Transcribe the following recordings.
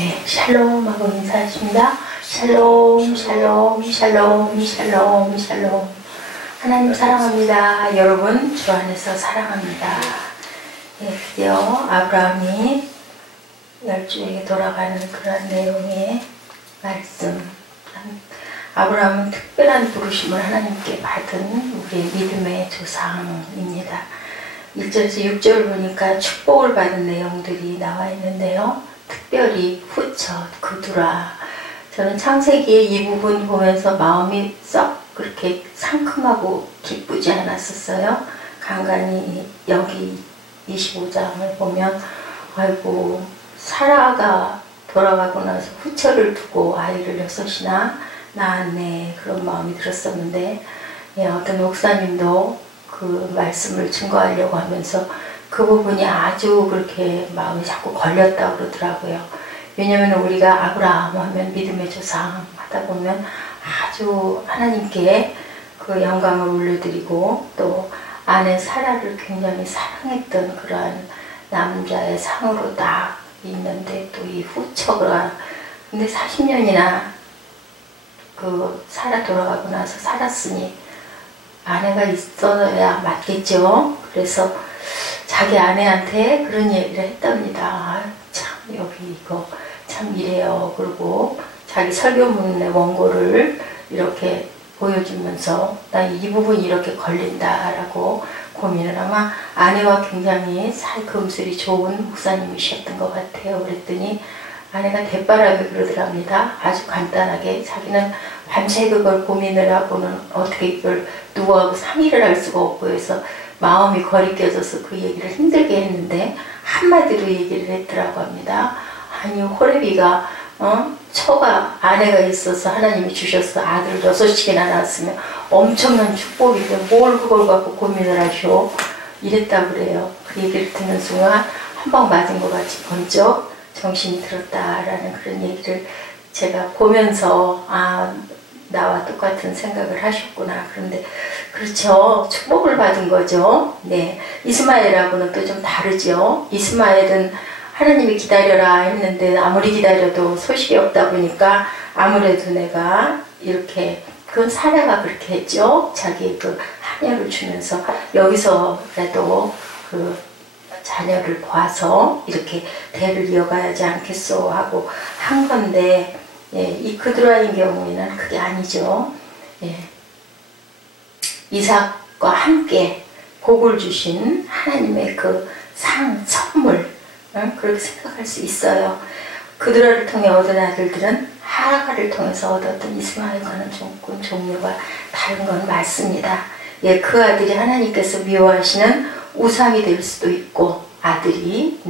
네, 샬롬 하고 인사하십니다. 샬롬, 샬롬, 샬롬, 샬롬, 샬롬. 하나님 사랑합니다. 여러분 주 안에서 사랑합니다. 예, 드디어 아브라함이 열주에게 돌아가는 그런 내용의 말씀. 아브라함은 특별한 부르심을 하나님께 받은 우리의 믿음의 조상입니다. 1절에서 6절 보니까 축복을 받은 내용들이 나와 있는데요. 특별히 후처, 그두라. 저는 창세기의 이 부분 보면서 마음이 썩 그렇게 상큼하고 기쁘지 않았었어요. 간간히 여기 25장을 보면 아이고 사라가 돌아가고 나서 후처를 두고 아이를 6이나 낳았네, 그런 마음이 들었었는데, 예, 어떤 목사님도 그 말씀을 증거하려고 하면서 그 부분이 아주 그렇게 마음이 자꾸 걸렸다고 그러더라고요. 왜냐하면 우리가 아브라함 하면 믿음의 조상 하다 보면 아주 하나님께 그 영광을 올려드리고 또 아내 사라를 굉장히 사랑했던 그러한 남자의 상으로 딱 있는데, 또 이 후처가 근데 40년이나 그 사라 돌아가고 나서 살았으니 아내가 있어야 맞겠죠. 그래서 자기 아내한테 그런 얘기를 했답니다. 아, 참 여기 이거 참 이래요. 그리고 자기 설교문의 원고를 이렇게 보여주면서 나 이 부분이 이렇게 걸린다라고 고민을, 아마 아내와 굉장히 살금슬이 좋은 목사님이셨던 것 같아요. 그랬더니 아내가 대바라게 그러더랍니다. 아주 간단하게 자기는 밤새 그걸 고민을 하고는 어떻게 이걸 누구하고 상의를 할 수가 없고 해서 마음이 거리껴져서 그 얘기를 힘들게 했는데 한마디로 얘기를 했더라고 합니다. 아니 호레비가 처가 아내가 있어서 하나님이 주셔서 아들 6이나 낳았으면 엄청난 축복인데 뭘 그걸 갖고 고민을 하셔, 이랬다 그래요. 그 얘기를 듣는 순간 한 방 맞은 것 같이 번쩍 정신이 들었다라는 그런 얘기를 제가 보면서 아, 나와 똑같은 생각을 하셨구나. 그런데 그렇죠, 축복을 받은 거죠. 네, 이스마엘하고는 또 좀 다르죠. 이스마엘은 하나님이 기다려라 했는데 아무리 기다려도 소식이 없다 보니까 아무래도 내가 이렇게, 그건 사라가 그렇게 했죠. 자기 그 하녀를 주면서 여기서라도 그 자녀를 봐서 이렇게 대를 이어가야지 않겠소 하고 한 건데, 예, 이 그두라인 경우에는 그게 아니죠. 예, 이삭과 함께 복을 주신 하나님의 그 선물, 그렇게 생각할 수 있어요. 그두라를 통해 얻은 아들들은 하가를 통해서 얻었던 이스마엘과는 조금 종류가 다른 건 맞습니다. 예, 그 아들이 하나님께서 미워하시는 우상이 될 수도 있고 아들이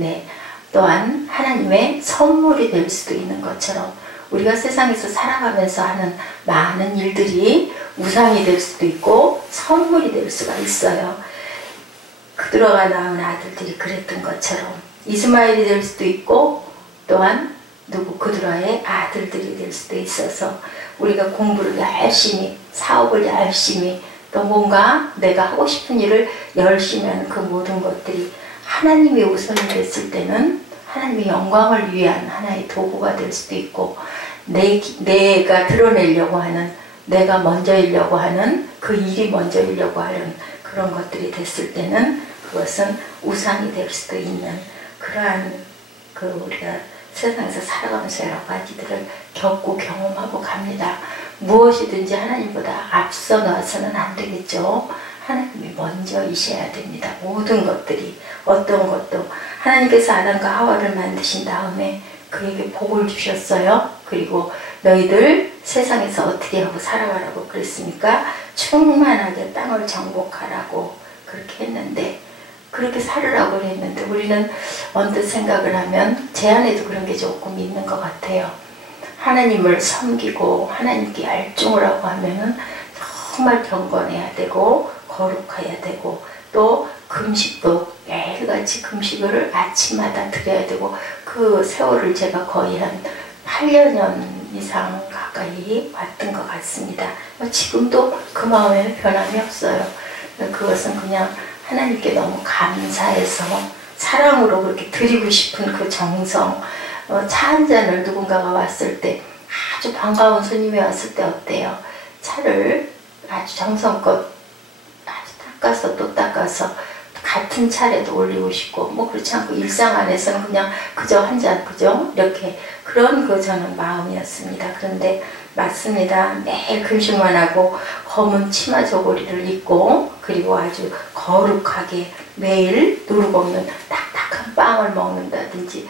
또한 하나님의 선물이 될 수도 있는 것처럼 우리가 세상에서 살아가면서 하는 많은 일들이 우상이 될 수도 있고 선물이 될 수가 있어요. 그두라가 낳은 아들들이 그랬던 것처럼 이스마엘이 될 수도 있고 또한 그두라의 아들들이 될 수도 있어서 우리가 공부를 열심히, 사업을 열심히, 또 뭔가 내가 하고 싶은 일을 열심히 하는 그 모든 것들이 하나님이 우선이 됐을 때는 하나님의 영광을 위한 하나의 도구가 될 수도 있고, 내가 드러내려고 하는, 내가 먼저이려고 하는 그 일이 먼저이려고 하는 그런 것들이 됐을 때는 그것은 우상이 될 수도 있는 그러한 우리가 세상에서 살아가면서 여러 가지들을 겪고 경험하고 갑니다. 무엇이든지 하나님보다 앞서 나서는 안 되겠죠. 하나님이 먼저이셔야 됩니다. 모든 것들이, 어떤 것도 하나님께서 아담과 하와를 만드신 다음에 그에게 복을 주셨어요. 그리고 너희들 세상에서 어떻게 하고 살아가라고 그랬습니까? 충만하게 땅을 정복하라고 그렇게 했는데, 그렇게 살으라고 했는데 우리는 언뜻 생각을 하면 제 안에도 그런 게 조금 있는 것 같아요. 하나님을 섬기고 하나님께 열중을 하고 하면은 정말 경건해야 되고 거룩해야 되고, 또 금식도 매일같이 금식을 아침마다 드려야 되고, 그 세월을 제가 거의 한 8년 이상 가까이 왔던 것 같습니다. 지금도 그 마음에는 변함이 없어요. 그것은 그냥 하나님께 너무 감사해서 사랑으로 그렇게 드리고 싶은 그 정성, 차 한 잔을 누군가가 왔을 때 아주 반가운 손님이 왔을 때 어때요? 차를 아주 정성껏 아주 닦아서 또 닦아서 같은 차례도 올리고 싶고 뭐 그렇지 않고 일상 안에서는 그냥 그저 한 잔 그죠? 이렇게 그런 저는 마음이었습니다. 그런데 맞습니다. 매일 금식만 하고 검은 치마 저고리를 입고 그리고 아주 거룩하게 매일 누룩 없는 딱딱한 빵을 먹는다든지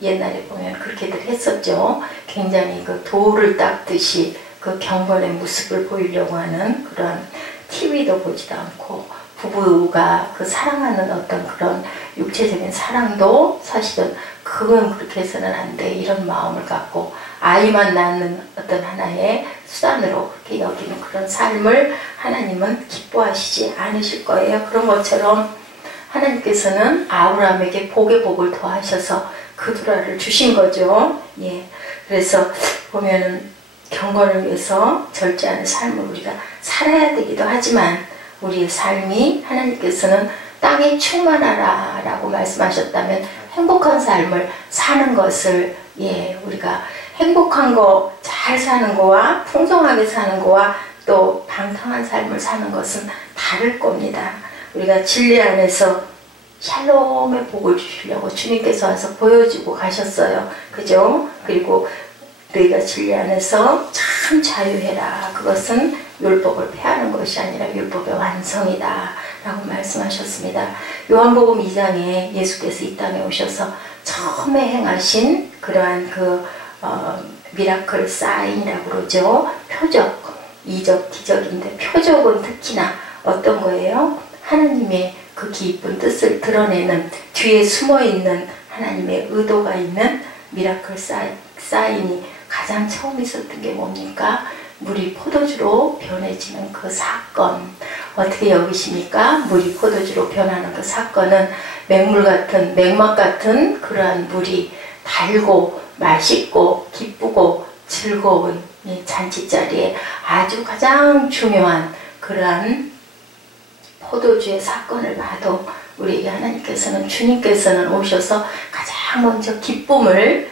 옛날에 보면 그렇게들 했었죠. 굉장히 돌을 닦듯이 경건의 모습을 보이려고 하는 그런 TV도 보지도 않고 부부가 사랑하는 어떤 그런 육체적인 사랑도 사실은 그건 그렇게 해서는 안 돼 이런 마음을 갖고 아이만 낳는 어떤 하나의 수단으로 그렇게 여기는 그런 삶을 하나님은 기뻐하시지 않으실 거예요. 그런 것처럼 하나님께서는 아브라함에게 복의 복을 더하셔서 그두라를 주신 거죠. 예. 그래서 보면은 경건을 위해서 절제하는 삶을 우리가 살아야 되기도 하지만 우리의 삶이 하나님께서는 땅에 충만하라 라고 말씀하셨다면 행복한 삶을 사는 것을 우리가 행복한 거 잘 사는 거와 풍성하게 사는 거와 또 방탕한 삶을 사는 것은 다를 겁니다. 우리가 진리 안에서 샬롬의 복을 주시려고 주님께서 와서 보여주고 가셨어요. 그죠? 그리고 너희가 진리 안에서 참 자유해라. 그것은 율법을 폐하는 것이 아니라 율법의 완성이다 라고 말씀하셨습니다. 요한복음 2장에 예수께서 이 땅에 오셔서 처음에 행하신 그러한 미라클 사인이라고 그러죠. 표적, 이적, 기적인데 표적은 특히나 어떤 거예요? 하나님의 그 깊은 뜻을 드러내는 뒤에 숨어있는 하나님의 의도가 있는 미라클 사인이 가장 처음 있었던 게 뭡니까? 물이 포도주로 변해지는 그 사건. 어떻게 여기십니까? 물이 포도주로 변하는 그 사건은 맥막 같은 그러한 물이 달고 맛있고 기쁘고 즐거운 이 잔치자리에 아주 가장 중요한 그러한 포도주의 사건을 봐도 우리에게 하나님께서는 주님께서는 오셔서 가장 먼저 기쁨을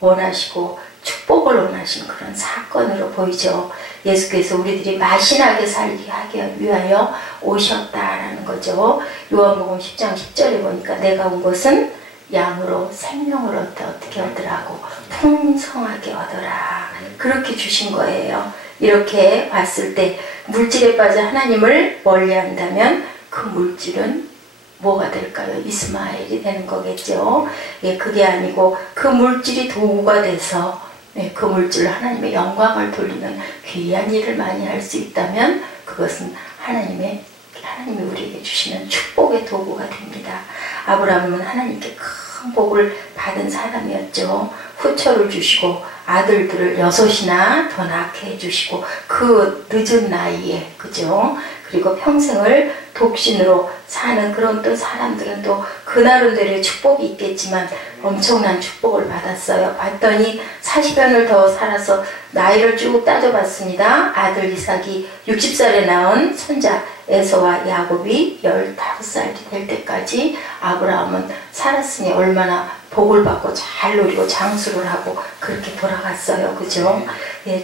원하시고 축복을 원하신 그런 사건으로 보이죠. 예수께서 우리들이 맛이 나게 살게 하기 위하여 오셨다라는 거죠. 요한복음 10장 10절에 보니까 내가 온 것은 양으로 생명을 어떻게 얻으라고 풍성하게 얻어라. 그렇게 주신 거예요. 이렇게 봤을 때 물질에 빠져 하나님을 멀리한다면 그 물질은 뭐가 될까요? 이스마엘이 되는 거겠죠. 그게 아니고 그 물질이 도구가 돼서 그 물질로 하나님의 영광을 돌리는 귀한 일을 많이 할 수 있다면 그것은 하나님이 우리에게 주시는 축복의 도구가 됩니다. 아브라함은 하나님께 큰 복을 받은 사람이었죠. 후처를 주시고 아들들을 6이나 더 낳게 해주시고 그 늦은 나이에 그죠? 그리고 평생을 독신으로 사는 그런 또 사람들은 또 그 나름대로의 축복이 있겠지만 엄청난 축복을 받았어요. 봤더니 40년을 더 살아서 나이를 쭉 따져봤습니다. 아들 이삭이 60살에 낳은 손자 에서와 야곱이 15살이 될 때까지 아브라함은 살았으니 얼마나 복을 받고 잘 누리고 장수를 하고 그렇게 돌아갔어요. 그죠?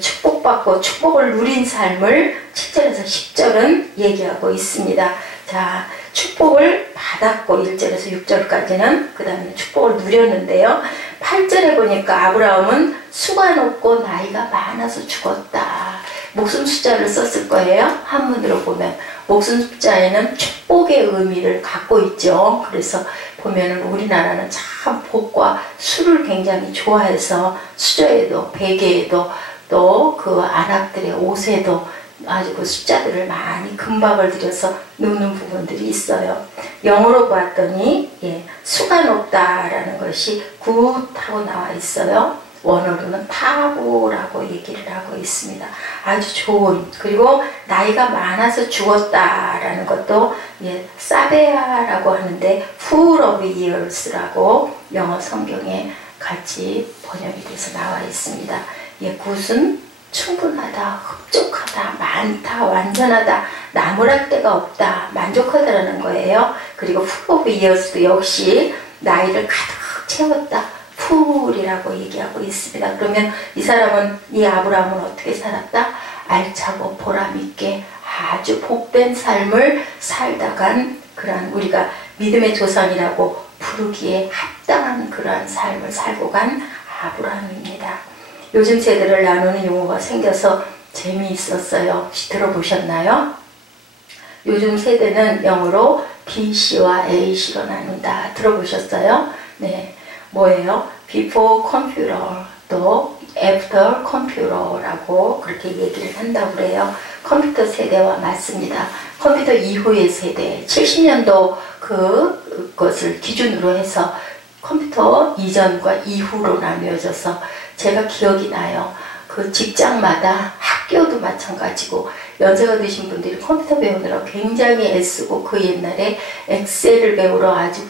축복받고 축복을 누린 삶을 7절에서 10절은 얘기하고 있습니다. 자, 축복을 받았고 1절에서 6절까지는 그 다음에 축복을 누렸는데요. 8절에 보니까 아브라함은 수가 높고 나이가 많아서 죽었다. 목숨 숫자를 썼을 거예요. 한문으로 보면 목숨 숫자에는 축복의 의미를 갖고 있죠. 그래서 보면은 우리나라는 참 복과 수를 굉장히 좋아해서 수저에도 베개에도 또 그 안악들의 옷에도 아주 그 숫자들을 많이 금박을 들여서 놓는 부분들이 있어요. 영어로 봤더니 수가 높다라는 것이 굿하고 나와 있어요. 원어로는 타보라고 얘기를 하고 있습니다. 아주 좋은, 그리고 나이가 많아서 죽었다라는 것도 사베아라고 하는데 full of years라고 영어 성경에 같이 번역이 돼서 나와 있습니다. 굿은 충분하다, 흡족하다, 많다, 완전하다, 나무랄 데가 없다, 만족하다라는 거예요. 그리고 full of years도 역시 나이를 가득 채웠다, 풀이라고 얘기하고 있습니다. 그러면 이 사람은, 이 아브라함은 어떻게 살았다? 알차고 보람있게 아주 복된 삶을 살다간 그러한, 우리가 믿음의 조상이라고 부르기에 합당한 그러한 삶을 살고 간 아브라함입니다. 요즘 세대를 나누는 용어가 생겨서 재미있었어요. 혹시 들어보셨나요? 요즘 세대는 영어로 BC와 AC로 나눈다. 들어보셨어요? 네. 뭐예요? Before computer, 또 After computer라고 그렇게 얘기를 한다고 그래요. 컴퓨터 세대와 맞습니다. 컴퓨터 이후의 세대, 70년도 그것을 기준으로 해서 컴퓨터 이전과 이후로 나뉘어져서 제가 기억이 나요. 그 직장마다, 학교도 마찬가지고, 연세가 드신 분들이 컴퓨터 배우느라 굉장히 애쓰고, 그 옛날에 엑셀을 배우러 아주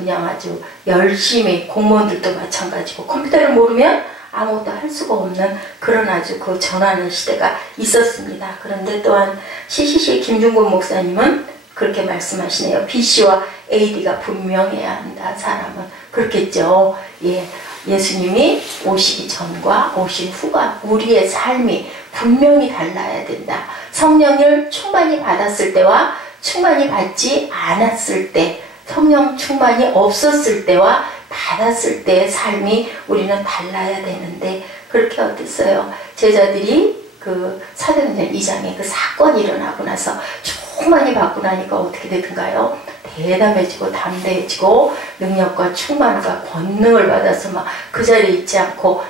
열심히, 공무원들도 마찬가지고, 컴퓨터를 모르면 아무것도 할 수가 없는 그런 아주 그 전환의 시대가 있었습니다. 그런데 또한 CCC 김중곤 목사님은 그렇게 말씀하시네요. BC와 AD가 분명해야 한다. 사람은 그렇겠죠. 예, 예수님이 오시기 전과 오신 후가 우리의 삶이 분명히 달라야 된다. 성령을 충만히 받았을 때와 충만히 받지 않았을 때, 성령 충만이 없었을 때와 받았을 때의 삶이 우리는 달라야 되는데, 그렇게 어땠어요? 제자들이 그 사도행전 2장에 그 사건이 일어나고 나서 충만히 받고 나니까 어떻게 되던가요? 대담해지고 담대해지고 능력과 충만과 권능을 받아서 막 그 자리에 있지 않고 막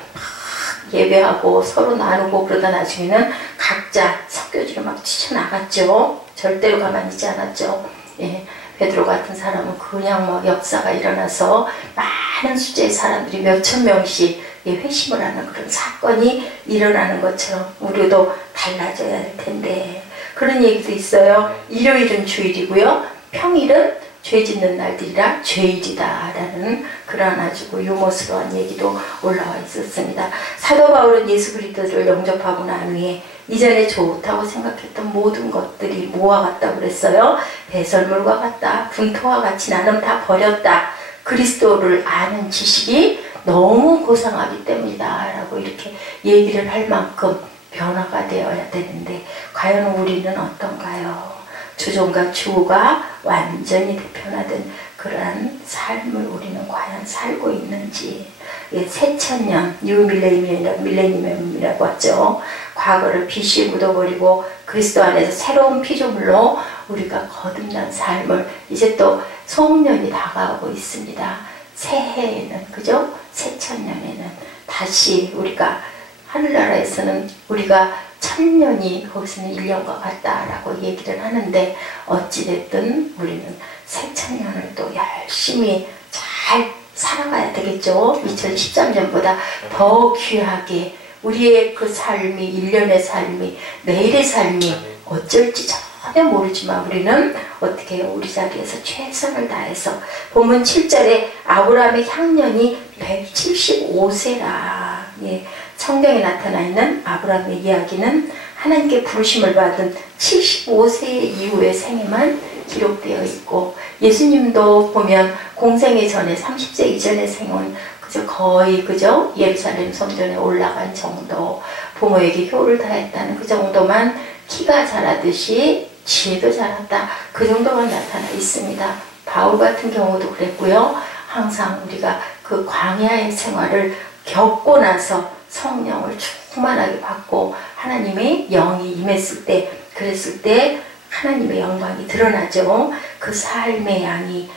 예배하고 서로 나누고, 그러다 나중에는 각자 선교지로 막 뛰쳐나갔죠. 절대로 가만히 있지 않았죠. 예. 베드로 같은 사람은 그냥 뭐 역사가 일어나서 많은 숫자의 사람들이 몇천 명씩 회심을 하는 그런 사건이 일어나는 것처럼 우리도 달라져야 할 텐데, 그런 얘기도 있어요. 일요일은 주일이고요, 평일은 죄 짓는 날들이라 죄일이다 라는 그런 아주 유머스러운 얘기도 올라와 있었습니다. 사도 바울은 예수 그리스도를 영접하고 난 후에 이전에 좋다고 생각했던 모든 것들이 뭐와 같다고 그랬어요? 배설물과 같다. 분토와 같이 나는 다 버렸다. 그리스도를 아는 지식이 너무 고상하기 때문이다 라고 이렇게 얘기를 할 만큼 변화가 되어야 되는데, 과연 우리는 어떤가요? 주종과 주가 완전히 대표하던 그러한 삶을 우리는 과연 살고 있는지. 예, 새천년, 뉴 밀레니엄이라고 하죠. 과거를 BC에 묻어버리고 그리스도 안에서 새로운 피조물로 우리가 거듭난 삶을, 이제 또 소년이 다가오고 있습니다. 새해에는, 그죠? 새천년에는 다시 우리가, 하늘나라에서는 우리가 천년이 거기서는 1년과 같다라고 얘기를 하는데, 어찌됐든 우리는 새천년을 또 열심히 잘 살아가야 되겠죠. 2013년보다 더 귀하게 우리의 그 삶이, 1년의 삶이, 내일의 삶이 어쩔지 전혀 모르지만 우리는 어떻게 해요? 우리 자리에서 최선을 다해서, 본문 7절에 아브라함의 향년이 175세라. 예, 성경에 나타나 있는 아브라함의 이야기는 하나님께 부르심을 받은 75세 이후의 생애만 기록되어 있고, 예수님도 보면 공생의 전에 30세 이전의 생은 그저 거의, 그저 예루살렘 성전에 올라간 정도, 부모에게 효를 다했다는 그 정도만, 키가 자라듯이 지혜도 자랐다, 그 정도만 나타나 있습니다. 바울 같은 경우도 그랬고요. 항상 우리가 그 광야의 생활을 겪고 나서 성령을 충만하게 받고 하나님의 영이 임했을 때, 그랬을 때 하나님의 영광이 드러나죠. 그 삶의 양이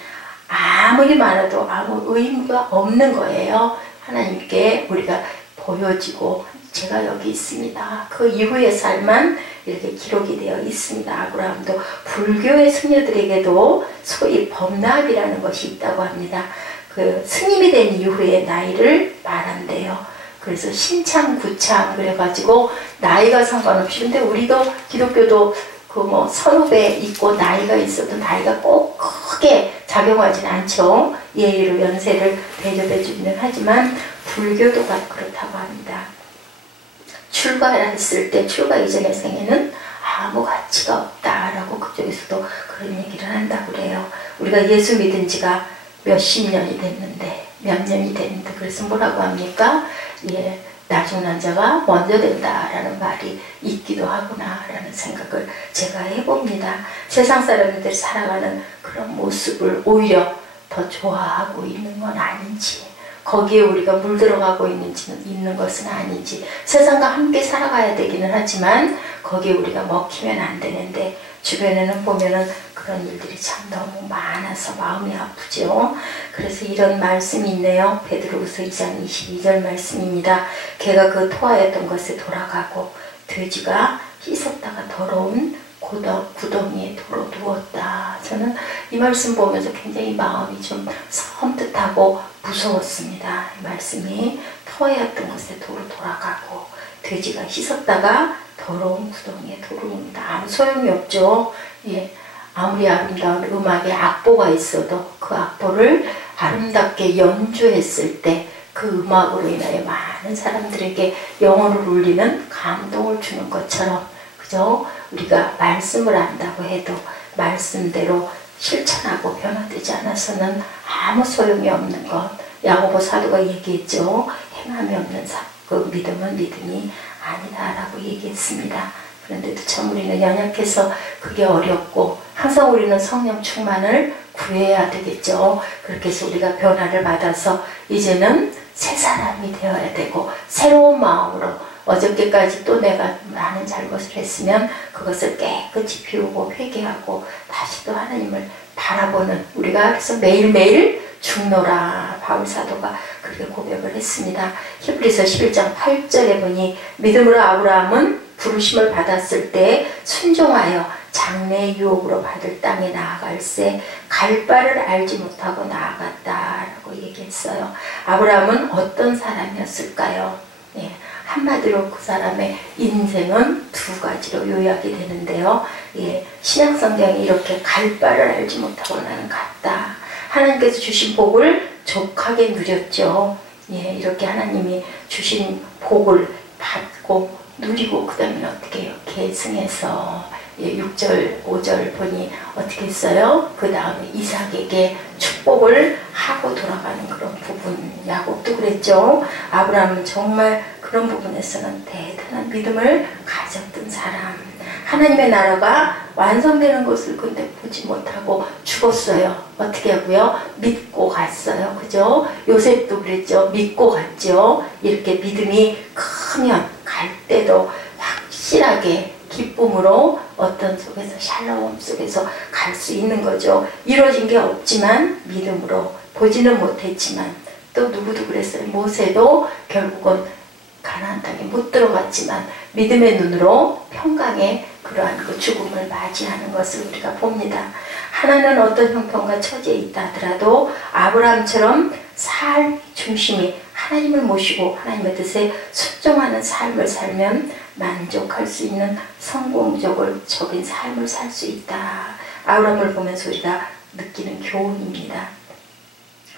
아무리 많아도 아무 의무가 없는 거예요. 하나님께 우리가 보여지고, 제가 여기 있습니다. 그 이후의 삶만 이렇게 기록이 되어 있습니다. 아브라함도 불교의 스녀들에게도 소위 범납이라는 것이 있다고 합니다. 그 스님이 된 이후의 나이를 말한대요. 그래서 신참, 구참 그래가지고 나이가 상관없이, 근데 우리도 기독교도 그 뭐 선후배 있고 나이가 있어도 나이가 꼭 크게 작용하진 않죠. 예의로 연세를 대접해 주기는 하지만 불교도 그렇다고 합니다. 출가했을 때, 출가 이전의 생애는 아무 가치가 없다라고 그쪽에서도 그런 얘기를 한다고 그래요. 우리가 예수 믿은 지가 몇십 년이 됐는데, 몇 년이 됐는데, 그래서 뭐라고 합니까? 예, 나중난 자가 먼저 된다라는 말이 있기도 하구나라는 생각을 제가 해봅니다. 세상 사람들이 살아가는 그런 모습을 오히려 더 좋아하고 있는 건 아닌지, 거기에 우리가 물들어가고 있는 것은 아닌지, 세상과 함께 살아가야 되기는 하지만 거기에 우리가 먹히면 안 되는데, 주변에는 보면은 그런 일들이 참 너무 많아서 마음이 아프죠. 그래서 이런 말씀이 있네요. 베드로후서 2장 22절 말씀입니다. 개가 그 토하였던 것에 돌아가고 돼지가 씻었다가 더러운 구덩이에 도로 누웠다. 저는 이 말씀 보면서 굉장히 마음이 좀 섬뜩하고 무서웠습니다. 이 말씀이 토하였던 것에 도로 돌아가고 돼지가 씻었다가 더러운 구덩이에 도로입니다. 아무 소용이 없죠. 예, 아무리 아름다운 음악에 악보가 있어도 그 악보를 아름답게 연주했을 때 그 음악으로 인하여 많은 사람들에게 영혼을 울리는 감동을 주는 것처럼, 그죠? 우리가 말씀을 안다고 해도 말씀대로 실천하고 변화되지 않아서는 아무 소용이 없는 것. 야고보 사도가 얘기했죠. 행함이 없는 그 믿음은 믿음이 아니다라고 얘기했습니다. 그런데도 참 우리는 연약해서 그게 어렵고, 항상 우리는 성령 충만을 구해야 되겠죠. 그렇게 해서 우리가 변화를 받아서 이제는 새 사람이 되어야 되고, 새로운 마음으로, 어저께까지 또 내가 많은 잘못을 했으면 그것을 깨끗이 비우고 회개하고 다시 또 하나님을 바라보는, 우리가 그래서 매일매일 죽노라, 바울 사도가 그렇게 고백을 했습니다. 히브리서 11장 8절에 보니 믿음으로 아브라함은 부르심을 받았을 때 순종하여 장래의 유업으로 받을 땅에 나아갈새 갈 바를 알지 못하고 나아갔다라고 얘기했어요. 아브라함은 어떤 사람이었을까요? 예, 한마디로 그 사람의 인생은 두 가지로 요약이 되는데요. 예, 신약성경이 이렇게 갈 바를 알지 못하고 나는 갔다. 하나님께서 주신 복을 족하게 누렸죠. 예, 이렇게 하나님이 주신 복을 받고 누리고 그 다음에 어떻게 해요? 계승해서 6절 5절 보니 어떻게 했어요? 그 다음에 이삭에게 축복을 하고 돌아가는 그런 부분, 야곱도 그랬죠. 아브라함은 정말 그런 부분에서는 대단한 믿음을 가졌던 사람. 하나님의 나라가 완성되는 것을 근데 보지 못하고 죽었어요. 어떻게 하고요? 믿고 갔어요. 그죠? 요셉도 그랬죠. 믿고 갔죠. 이렇게 믿음이 크면 갈 때도 확실하게 기쁨으로 어떤 속에서 샬롬 속에서 갈 수 있는 거죠. 이루어진 게 없지만 믿음으로, 보지는 못했지만, 또 누구도 그랬어요. 모세도 결국은 가나안 땅에 못 들어갔지만 믿음의 눈으로 평강의 그러한 그 죽음을 맞이하는 것을 우리가 봅니다. 하나는 어떤 형편과 처지에 있다 하더라도 아브라함처럼 삶 중심이 하나님을 모시고 하나님의 뜻에 순종하는 삶을 살면 만족할 수 있는 성공적인 삶을 살 수 있다. 아브라함을 보면서 우리가 느끼는 교훈입니다.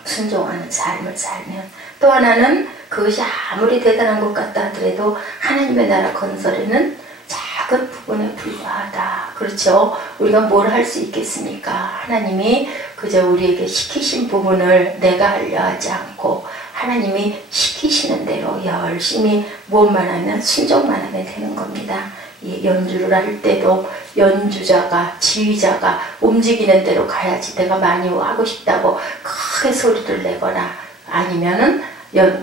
순종하는 삶을 살면. 또 하나는 그것이 아무리 대단한 것 같다 하더라도 하나님의 나라 건설에는 작은 부분에 불과하다. 그렇죠? 우리가 뭘 할 수 있겠습니까? 하나님이 그저 우리에게 시키신 부분을 내가 하려 하지 않고 하나님이 시키시는 대로 열심히 무엇만 하면 순종만 하면 되는 겁니다. 연주를 할 때도 연주자가, 지휘자가 움직이는 대로 가야지, 내가 많이 하고 싶다고 크게 소리를 내거나 아니면은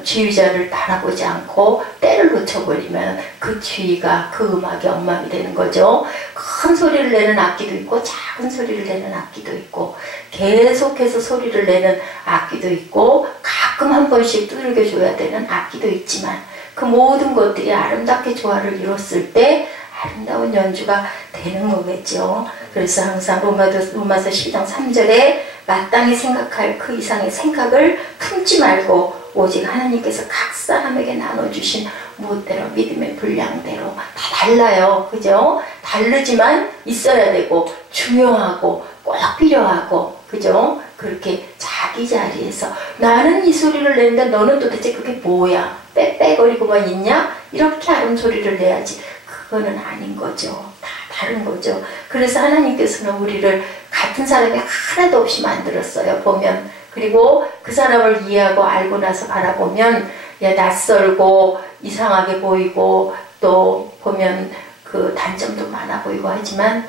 지휘자를 바라보지 않고 때를 놓쳐버리면 그 지휘가, 그 음악이 엉망이 되는 거죠. 큰 소리를 내는 악기도 있고 작은 소리를 내는 악기도 있고 계속해서 소리를 내는 악기도 있고 가끔 한 번씩 두들겨줘야 되는 악기도 있지만 그 모든 것들이 아름답게 조화를 이뤘을 때 아름다운 연주가 되는 거겠죠. 그래서 항상 로마서 12장 3절에 마땅히 생각할 그 이상의 생각을 품지 말고 오직 하나님께서 각 사람에게 나눠주신 무엇대로 믿음의 분량대로 다 달라요. 그죠? 다르지만 있어야 되고 중요하고 꼭 필요하고, 그죠? 그렇게 자기 자리에서 나는 이 소리를 내는데 너는 도대체 그게 뭐야? 빽빽거리고만 있냐? 이렇게 아름 소리를 내야지. 그거는 아닌 거죠. 다 다른 거죠. 그래서 하나님께서는 우리를 같은 사람이 하나도 없이 만들었어요. 보면. 그리고 그 사람을 이해하고 알고 나서 바라보면 낯설고 이상하게 보이고 또 보면 그 단점도 많아 보이고 하지만